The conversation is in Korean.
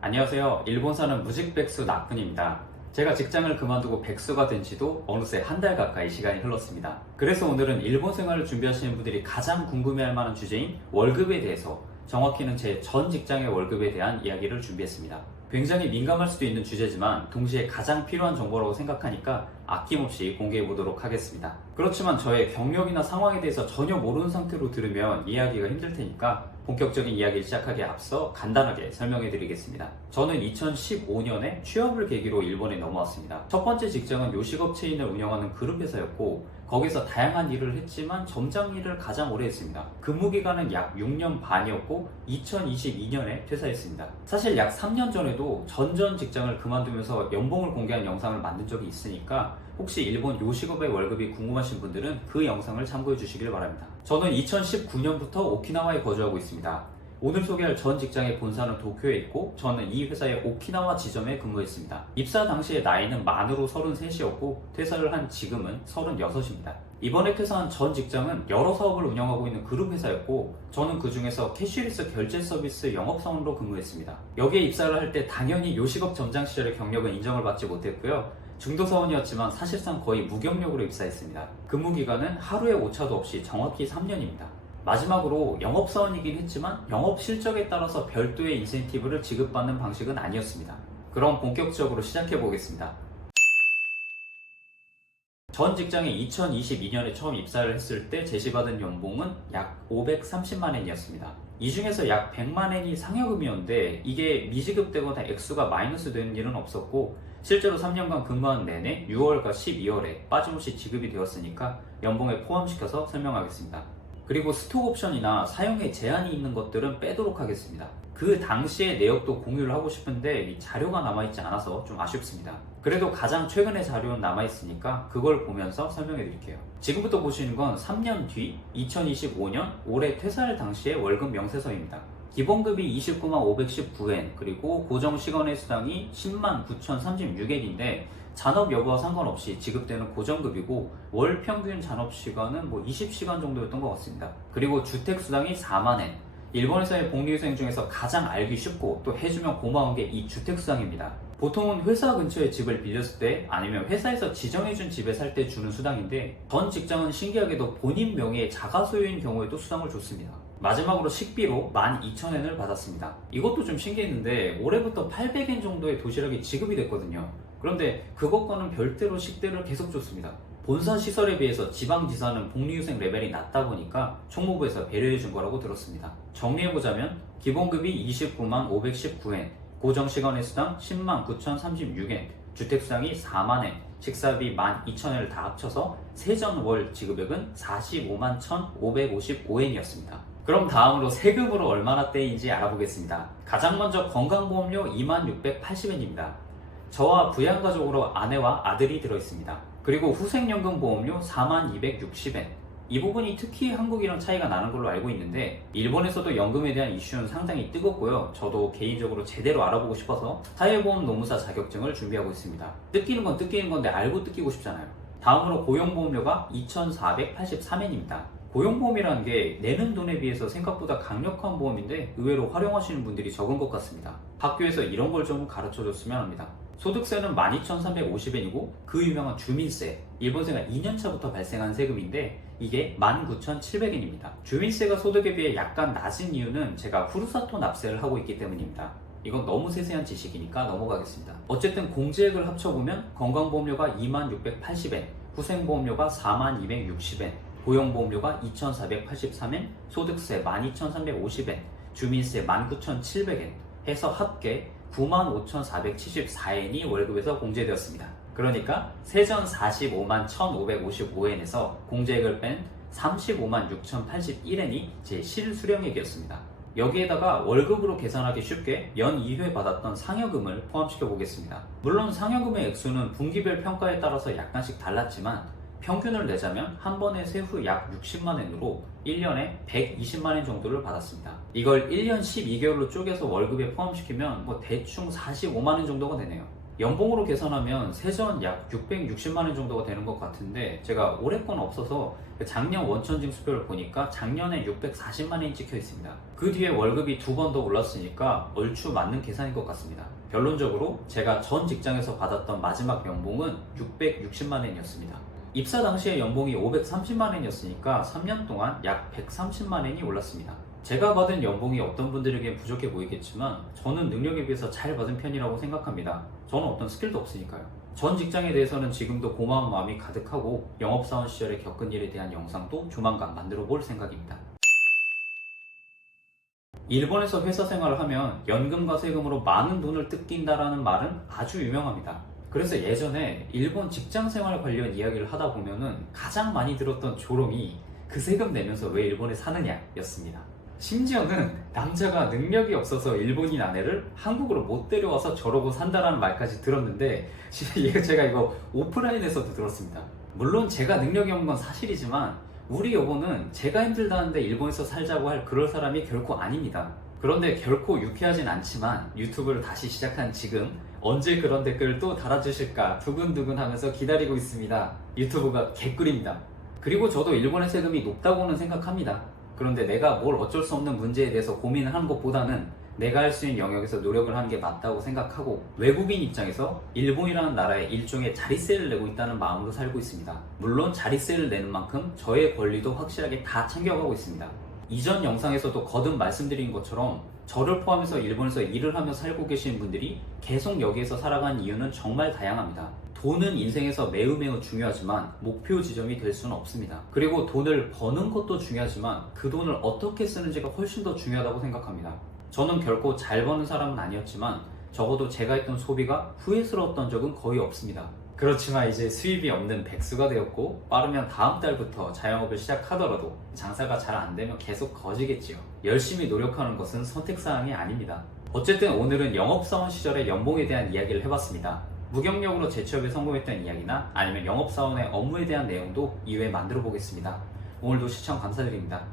안녕하세요. 일본 사는 무직백수 나쿤입니다. 제가 직장을 그만두고 백수가 된 지도 어느새 한 달 가까이 시간이 흘렀습니다. 그래서 오늘은 일본 생활을 준비하시는 분들이 가장 궁금해할 만한 주제인 월급에 대해서, 정확히는 제 전 직장의 월급에 대한 이야기를 준비했습니다. 굉장히 민감할 수도 있는 주제지만 동시에 가장 필요한 정보라고 생각하니까 아낌없이 공개해 보도록 하겠습니다. 그렇지만 저의 경력이나 상황에 대해서 전혀 모르는 상태로 들으면 이해하기가 힘들 테니까 본격적인 이야기를 시작하기에 앞서 간단하게 설명해 드리겠습니다. 저는 2015년에 취업을 계기로 일본에 넘어왔습니다. 첫 번째 직장은 요식업 체인을 운영하는 그룹 회사였고, 거기서 다양한 일을 했지만 점장 일을 가장 오래 했습니다. 근무 기간은 약 6년 반이었고 2022년에 퇴사했습니다. 사실 약 3년 전에도 전 직장을 그만두면서 연봉을 공개한 영상을 만든 적이 있으니까 혹시 일본 요식업의 월급이 궁금하신 분들은 그 영상을 참고해 주시길 바랍니다. 저는 2019년부터 오키나와에 거주하고 있습니다. 오늘 소개할 전 직장의 본사는 도쿄에 있고, 저는 이 회사의 오키나와 지점에 근무했습니다. 입사 당시의 나이는 만으로 33이었고 퇴사를 한 지금은 36입니다. 이번에 퇴사한 전 직장은 여러 사업을 운영하고 있는 그룹 회사였고, 저는 그 중에서 캐시리스 결제 서비스 영업사원으로 근무했습니다. 여기에 입사를 할 때 당연히 요식업 점장 시절의 경력은 인정을 받지 못했고요. 중도사원이었지만 사실상 거의 무경력으로 입사했습니다. 근무 기간은 하루에 오차도 없이 정확히 3년입니다. 마지막으로 영업사원이긴 했지만 영업 실적에 따라서 별도의 인센티브를 지급받는 방식은 아니었습니다. 그럼 본격적으로 시작해 보겠습니다. 전 직장에 2022년에 처음 입사를 했을 때 제시받은 연봉은 약 530만 엔이었습니다. 이 중에서 약 100만 엔이 상여금이었는데 이게 미지급되거나 액수가 마이너스 되는 일은 없었고, 실제로 3년간 근무한 내내 6월과 12월에 빠짐없이 지급이 되었으니까 연봉에 포함시켜서 설명하겠습니다. 그리고 스톡 옵션이나 사용에 제한이 있는 것들은 빼도록 하겠습니다. 그 당시의 내역도 공유를 하고 싶은데 이 자료가 남아있지 않아서 좀 아쉽습니다. 그래도 가장 최근의 자료는 남아있으니까 그걸 보면서 설명해 드릴게요. 지금부터 보시는 건 3년 뒤 2025년 올해 퇴사할 당시의 월급 명세서입니다. 기본급이 29만 519엔, 그리고 고정시간의 수당이 10만 9,036엔인데 잔업 여부와 상관없이 지급되는 고정급이고, 월 평균 잔업시간은 20시간 정도였던 것 같습니다. 그리고 주택수당이 4만엔. 일본에서의 복리후생 중에서 가장 알기 쉽고 또 해주면 고마운 게 이 주택수당입니다. 보통은 회사 근처에 집을 빌렸을 때 아니면 회사에서 지정해준 집에 살 때 주는 수당인데, 전 직장은 신기하게도 본인 명의의 자가소유인 경우에도 수당을 줬습니다. 마지막으로 식비로 12,000엔을 받았습니다. 이것도 좀 신기했는데 올해부터 800엔 정도의 도시락이 지급이 됐거든요. 그런데 그것과는 별도로 식대를 계속 줬습니다. 본사 시설에 비해서 지방지사는 복리후생 레벨이 낮다 보니까 총무부에서 배려해준 거라고 들었습니다. 정리해보자면 기본급이 29만 519엔, 고정시간의 수당 10만 9,036엔, 주택수당이 4만엔, 식사비 12,000엔을 다 합쳐서 세전월 지급액은 45만 1,555엔이었습니다. 그럼 다음으로 세금으로 얼마나 떼인지 알아보겠습니다. 가장 먼저 건강보험료 2만 680엔입니다. 저와 부양가족으로 아내와 아들이 들어있습니다. 그리고 후생연금 보험료 4만 260엔. 이 부분이 특히 한국이랑 차이가 나는 걸로 알고 있는데, 일본에서도 연금에 대한 이슈는 상당히 뜨겁고요. 저도 개인적으로 제대로 알아보고 싶어서 사회보험 노무사 자격증을 준비하고 있습니다. 뜯기는 건 뜯기는 건데 알고 뜯기고 싶잖아요. 다음으로 고용보험료가 2,483엔입니다. 고용보험이라는 게 내는 돈에 비해서 생각보다 강력한 보험인데 의외로 활용하시는 분들이 적은 것 같습니다. 학교에서 이런 걸 좀 가르쳐줬으면 합니다. 소득세는 12,350엔이고 그 유명한 주민세, 일본세가 2년차부터 발생한 세금인데 이게 19,700엔입니다. 주민세가 소득에 비해 약간 낮은 이유는 제가 후루사토 납세를 하고 있기 때문입니다. 이건 너무 세세한 지식이니까 넘어가겠습니다. 어쨌든 공제액을 합쳐보면 건강보험료가 2680엔, 후생보험료가 4260엔, 고용보험료가 2483엔, 소득세 12350엔, 주민세 19700엔 해서 합계 95,474엔이 월급에서 공제되었습니다. 그러니까 세전 45만 1,555엔에서 공제액을 뺀 35만 6,081엔이 제 실수령액이었습니다. 여기에다가 월급으로 계산하기 쉽게 연 2회 받았던 상여금을 포함시켜 보겠습니다. 물론 상여금의 액수는 분기별 평가에 따라서 약간씩 달랐지만 평균을 내자면 한 번에 세후 약 60만엔으로 1년에 120만엔 정도를 받았습니다. 이걸 1년 12개월로 쪼개서 월급에 포함시키면 대충 45만엔 정도가 되네요. 연봉으로 계산하면 세전 약 660만 원 정도가 되는 것 같은데 제가 올해 건 없어서 작년 원천징수표를 보니까 작년에 640만 원이 찍혀 있습니다. 그 뒤에 월급이 2번 더 올랐으니까 얼추 맞는 계산인 것 같습니다. 결론적으로 제가 전 직장에서 받았던 마지막 연봉은 660만 원이었습니다. 입사 당시에 연봉이 530만 원이었으니까 3년 동안 약 130만 원이 올랐습니다. 제가 받은 연봉이 어떤 분들에게 부족해 보이겠지만 저는 능력에 비해서 잘 받은 편이라고 생각합니다. 저는 어떤 스킬도 없으니까요. 전 직장에 대해서는 지금도 고마운 마음이 가득하고 영업사원 시절에 겪은 일에 대한 영상도 조만간 만들어 볼 생각입니다. 일본에서 회사 생활을 하면 연금과 세금으로 많은 돈을 뜯긴다라는 말은 아주 유명합니다. 그래서 예전에 일본 직장 생활 관련 이야기를 하다 보면은 가장 많이 들었던 조롱이 그 세금 내면서 왜 일본에 사느냐 였습니다. 심지어는 남자가 능력이 없어서 일본인 아내를 한국으로 못 데려와서 저러고 산다라는 말까지 들었는데 제가 이거 오프라인에서도 들었습니다. 물론 제가 능력이 없는 건 사실이지만 우리 여보는 제가 힘들다는데 일본에서 살자고 할 그럴 사람이 결코 아닙니다. 그런데 결코 유쾌하진 않지만 유튜브를 다시 시작한 지금 언제 그런 댓글을 또 달아주실까 두근두근 하면서 기다리고 있습니다. 유튜브가 개꿀입니다. 그리고 저도 일본의 세금이 높다고는 생각합니다. 그런데 내가 뭘 어쩔 수 없는 문제에 대해서 고민을 하는 것보다는 내가 할 수 있는 영역에서 노력을 하는 게 맞다고 생각하고 외국인 입장에서 일본이라는 나라에 일종의 자릿세를 내고 있다는 마음으로 살고 있습니다. 물론 자릿세를 내는 만큼 저의 권리도 확실하게 다 챙겨가고 있습니다. 이전 영상에서도 거듭 말씀드린 것처럼 저를 포함해서 일본에서 일을 하며 살고 계신 분들이 계속 여기에서 살아간 이유는 정말 다양합니다. 돈은 인생에서 매우 중요하지만 목표 지점이 될 수는 없습니다. 그리고 돈을 버는 것도 중요하지만 그 돈을 어떻게 쓰는지가 훨씬 더 중요하다고 생각합니다. 저는 결코 잘 버는 사람은 아니었지만 적어도 제가 했던 소비가 후회스러웠던 적은 거의 없습니다. 그렇지만 이제 수입이 없는 백수가 되었고 빠르면 다음 달부터 자영업을 시작하더라도 장사가 잘 안 되면 계속 거지겠지요. 열심히 노력하는 것은 선택사항이 아닙니다. 어쨌든 오늘은 영업사원 시절의 연봉에 대한 이야기를 해봤습니다. 무경력으로 재취업에 성공했던 이야기나 아니면 영업사원의 업무에 대한 내용도 이후에 만들어 보겠습니다. 오늘도 시청 감사드립니다.